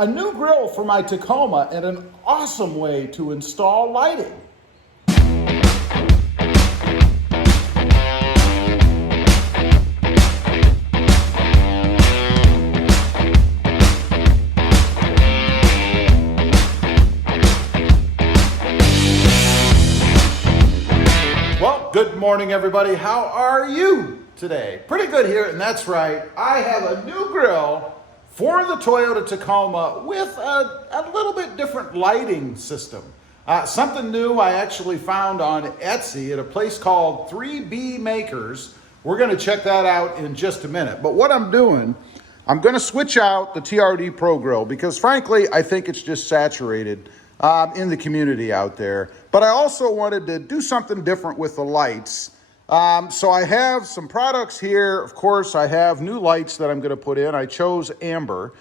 a new grill for my Tacoma, and an awesome way to install lighting. Well, good morning, everybody. How are you today? Pretty good here, and that's right. I have a new grill for the Toyota Tacoma with a little bit different lighting system. Something new I actually found on Etsy at a place called 3B Makers. We're going to check that out in just a minute. But what I'm doing, I'm going to switch out the TRD Pro Grill because frankly, I think it's just saturated in the community out there. But I also wanted to do something different with the lights. So I have some products here. Of course, I have new lights that I'm going to put in. I chose amber.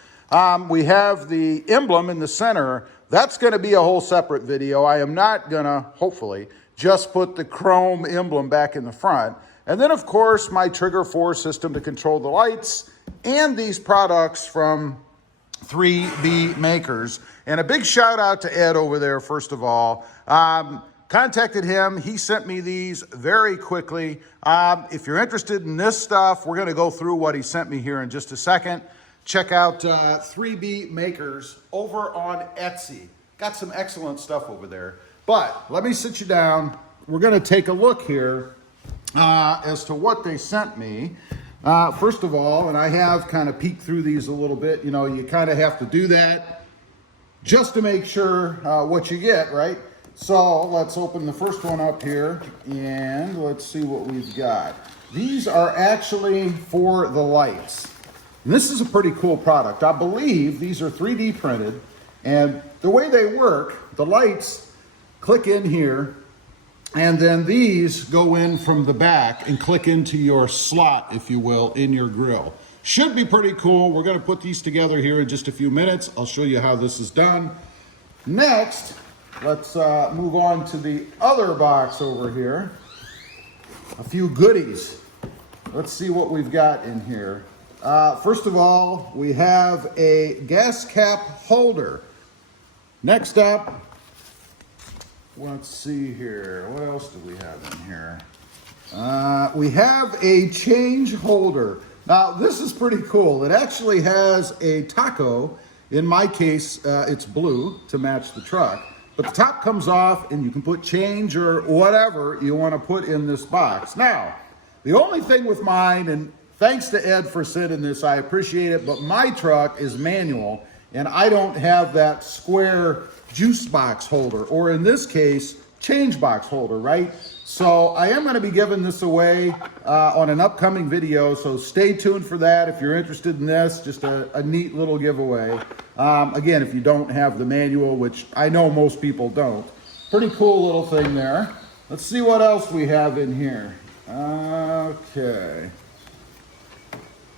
We have the emblem in the center. That's going to be a whole separate video. I am not going to, hopefully, just put the chrome emblem back in the front. And then, of course, my trigger 4 system to control the lights and these products from 3B Makers. And a big shout out to Ed over there, first of all. Contacted him. He sent me these very quickly. If you're interested in this stuff, we're going to go through what he sent me here in just a second. Check out 3B Makers over on Etsy. Got some excellent stuff over there. But let me sit you down. We're going to take a look here as to what they sent me. First of all, and I have kind of peeked through these a little bit. You know, you kind of have to do that just to make sure what you get, right? So let's open the first one up here and let's see what we've got. These are actually for the lights. And this is a pretty cool product. I believe these are 3D printed, and the way they work, the lights click in here, and then these go in from the back and click into your slot, if you will, in your grill. Should be pretty cool. We're going to put these together here in just a few minutes. I'll show you how this is done. Next, let's move on to the other box over here. A few goodies. Let's see what we've got in here. First of all, we have a gas cap holder. Next up, let's see here. What else do we have in here? We have a change holder. Now, this is pretty cool. It actually has a taco. In my case, it's blue to match the truck. But the top comes off and you can put change or whatever you want to put in this box. Now, the only thing with mine, and thanks to Ed for sending this, I appreciate it, but my truck is manual and I don't have that square juice box holder, or in this case, change box holder, right? So I am going to be giving this away on an upcoming video, so stay tuned for that if you're interested in this. Just a neat little giveaway. Again, if you don't have the manual, which I know most people don't. Pretty cool little thing there. Let's see what else we have in here. Okay.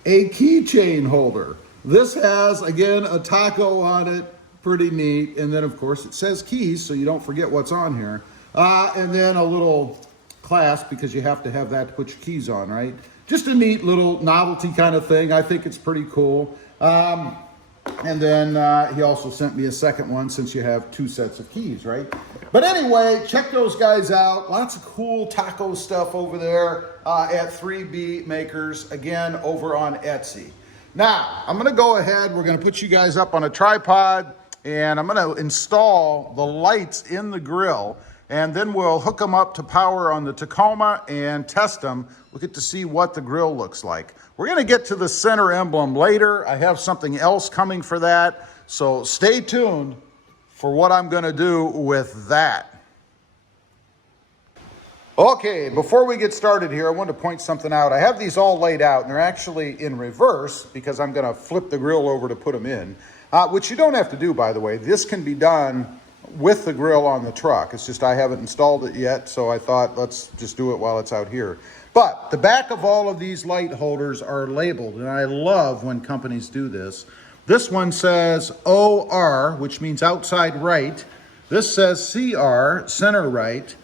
A keychain holder. This has, again, a taco on it. Pretty neat. And then, of course, it says keys, so you don't forget what's on here. And then a little clasp, because you have to have that to put your keys on, right? Just a neat little novelty kind of thing. I think it's pretty cool. And then he also sent me a second one, since you have 2 sets of keys, right? But anyway, check those guys out. Lots of cool taco stuff over there at 3B Makers, again, over on Etsy. Now, I'm going to go ahead. We're going to put you guys up on a tripod, and I'm going to install the lights in the grill, and then we'll hook them up to power on the Tacoma and test them. We'll get to see what the grill looks like. We're going to get to the center emblem later. I have something else coming for that, so stay tuned for what I'm going to do with that. Okay, before we get started here, I want to point something out. I have these all laid out, and they're actually in reverse because I'm going to flip the grill over to put them in, which you don't have to do, by the way. This can be done with the grill on the truck. It's just I haven't installed it yet, so I thought let's just do it while it's out here. But the back of all of these light holders are labeled, and I love when companies do this. This one says OR, which means outside right. This says CR, center right.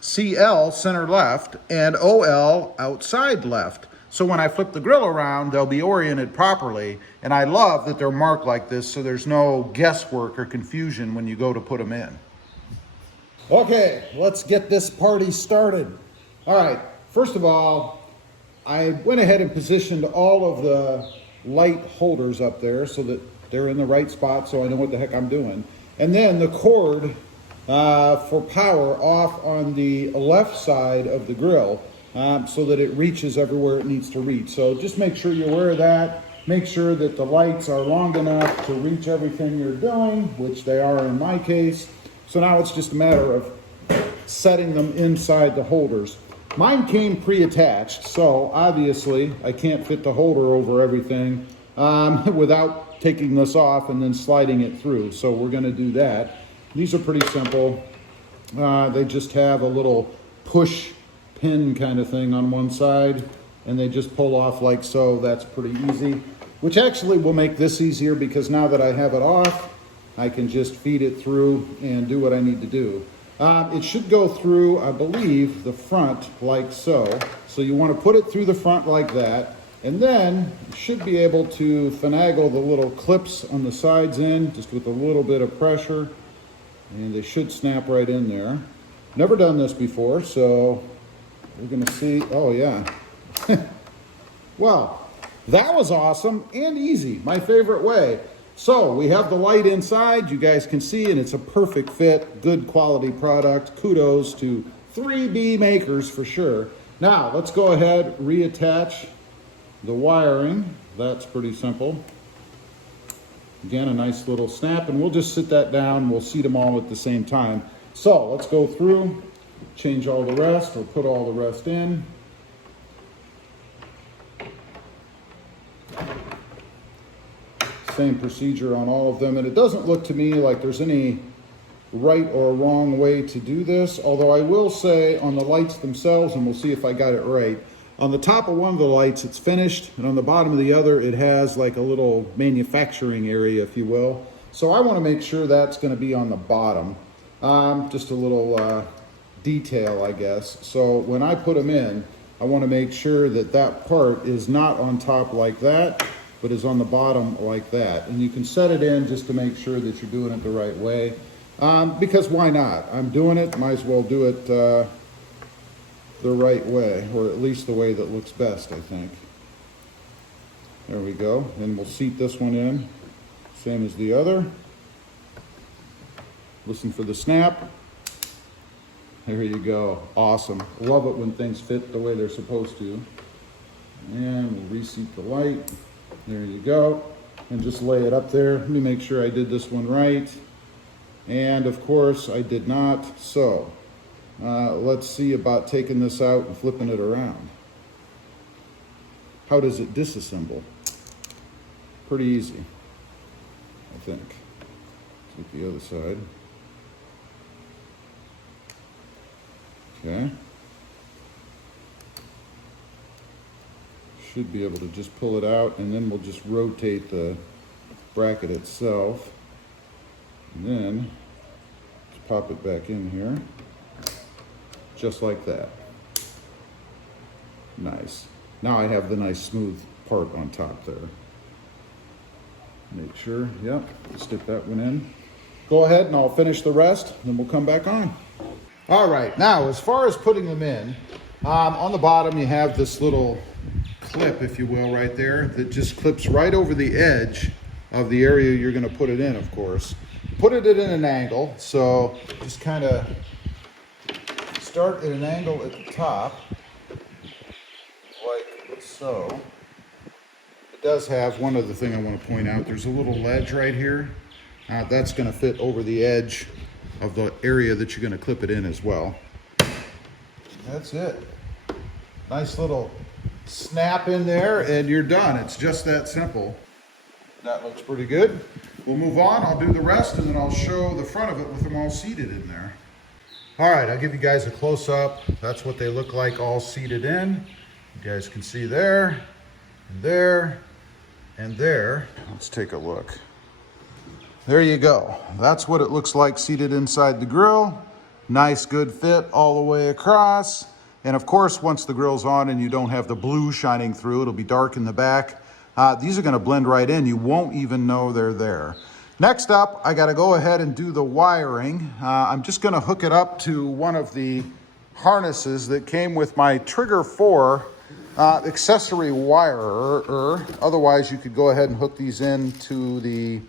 CL, center left, and OL, outside left. So when I flip the grill around, they'll be oriented properly. And I love that they're marked like this so there's no guesswork or confusion when you go to put them in. Okay, let's get this party started. All right, first of all, I went ahead and positioned all of the light holders up there so that they're in the right spot so I know what the heck I'm doing. And then the cord for power off on the left side of the grill so that it reaches everywhere it needs to reach. So just make sure you're aware of that. Make sure that the lights are long enough to reach everything you're doing, which they are in my case. So now it's just a matter of setting them inside the holders. Mine came pre-attached, so obviously I can't fit the holder over everything without taking this off and then sliding it through. So we're going to do that. These are pretty simple. They just have a little push pin kind of thing on one side, and they just pull off like so. That's pretty easy, which actually will make this easier because now that I have it off, I can just feed it through and do what I need to do. It should go through, I believe, the front like so. So you want to put it through the front like that, and then you should be able to finagle the little clips on the sides in just with a little bit of pressure, and they should snap right in there. Never done this before, so we're going to see. Oh yeah. Well, that was awesome and easy, my favorite way. So we have the light inside, you guys can see, and it's a perfect fit, good quality product. Kudos to 3B makers for sure. Now let's go ahead, reattach the wiring. That's pretty simple. Again, a nice little snap, and we'll just sit that down. We'll seat them all at the same time. So let's go through, change all the rest, or put all the rest in. Same procedure on all of them, and it doesn't look to me like there's any right or wrong way to do this, although I will say on the lights themselves, and we'll see if I got it right, on the top of one of the lights it's finished, and on the bottom of the other it has like a little manufacturing area, if you will. So I want to make sure that's going to be on the bottom. Just a little detail, I guess. So when I put them in, I want to make sure that that part is not on top like that, but is on the bottom like that. And you can set it in just to make sure that you're doing it the right way. Because why not? I'm doing it, might as well do it the right way, or at least the way that looks best, I think. There we go. And we'll seat this one in, same as the other. Listen for the snap. There you go. Awesome. Love it when things fit the way they're supposed to. And we'll reseat the light. There you go. And just lay it up there. Let me make sure I did this one right. And of course I did not. So let's see about taking this out and flipping it around. How does it disassemble? Pretty easy, I think. Let's get the other side. Okay. Should be able to just pull it out, and then we'll just rotate the bracket itself. And then just pop it back in here. Just like that. Nice. Now I have the nice smooth part on top there. Make sure, yep, stick that one in. Go ahead and I'll finish the rest, then we'll come back on. All right, now as far as putting them in, on the bottom you have this little clip, if you will, right there that just clips right over the edge of the area you're going to put it in, of course. Put it at an angle, so just kind of start at an angle at the top, like so. It does have one other thing I want to point out. There's a little ledge right here. That's going to fit over the edge of the area that you're going to clip it in as well. That's it. Nice little snap in there and you're done. It's just that simple. That looks pretty good. We'll move on. I'll do the rest and then I'll show the front of it with them all seated in there. All right, I'll give you guys a close-up. That's what they look like all seated in. You guys can see there, and there, and there. Let's take a look. There you go. That's what it looks like seated inside the grill. Nice, good fit all the way across. And of course, once the grill's on and you don't have the blue shining through, it'll be dark in the back. These are gonna blend right in. You won't even know they're there. Next up, I gotta go ahead and do the wiring. I'm just gonna hook it up to one of the harnesses that came with my Trigger 4 accessory wirer. Otherwise, you could go ahead and hook these into the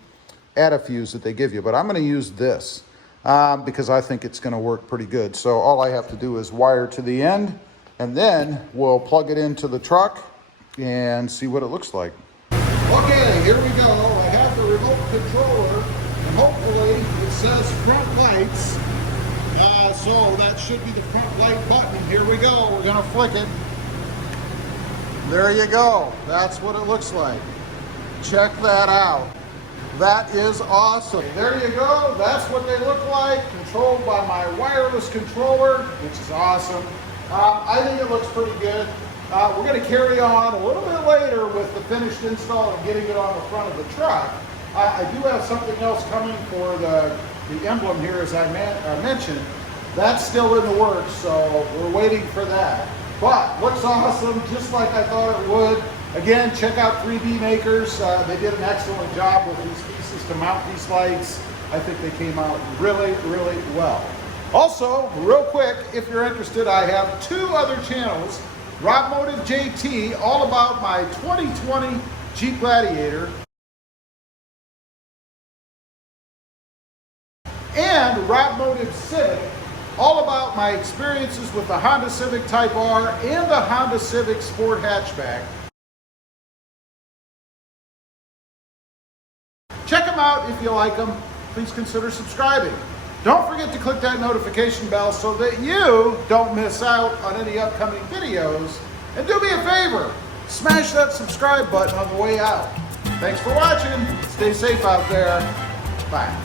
Add-A-Fuse that they give you. But I'm gonna use this because I think it's gonna work pretty good. So all I have to do is wire to the end, and then we'll plug it into the truck and see what it looks like. Okay, here we go. I have the remote controller, and hopefully it says front lights. So that should be the front light button. Here we go. We're gonna flick it. There you go. That's what it looks like. Check that out. That is awesome. There you go. That's what they look like, controlled by my wireless controller, which is awesome. I think it looks pretty good. We're going to carry on a little bit later with the finished install and getting it on the front of the truck. I do have something else coming for the emblem here, as I mentioned. That's still in the works, so we're waiting for that. But looks awesome, just like I thought it would. Again, check out 3D Makers. They did an excellent job with these pieces to mount these lights. I think they came out really, really well. Also, real quick, if you're interested, I have 2 other channels. RobMotive JT, all about my 2020 Jeep Gladiator. And RobMotive Civic, all about my experiences with the Honda Civic Type R and the Honda Civic Sport Hatchback. Check them out if you like them. Please consider subscribing. Don't forget to click that notification bell so that you don't miss out on any upcoming videos. And do me a favor, smash that subscribe button on the way out. Thanks for watching. Stay safe out there. Bye.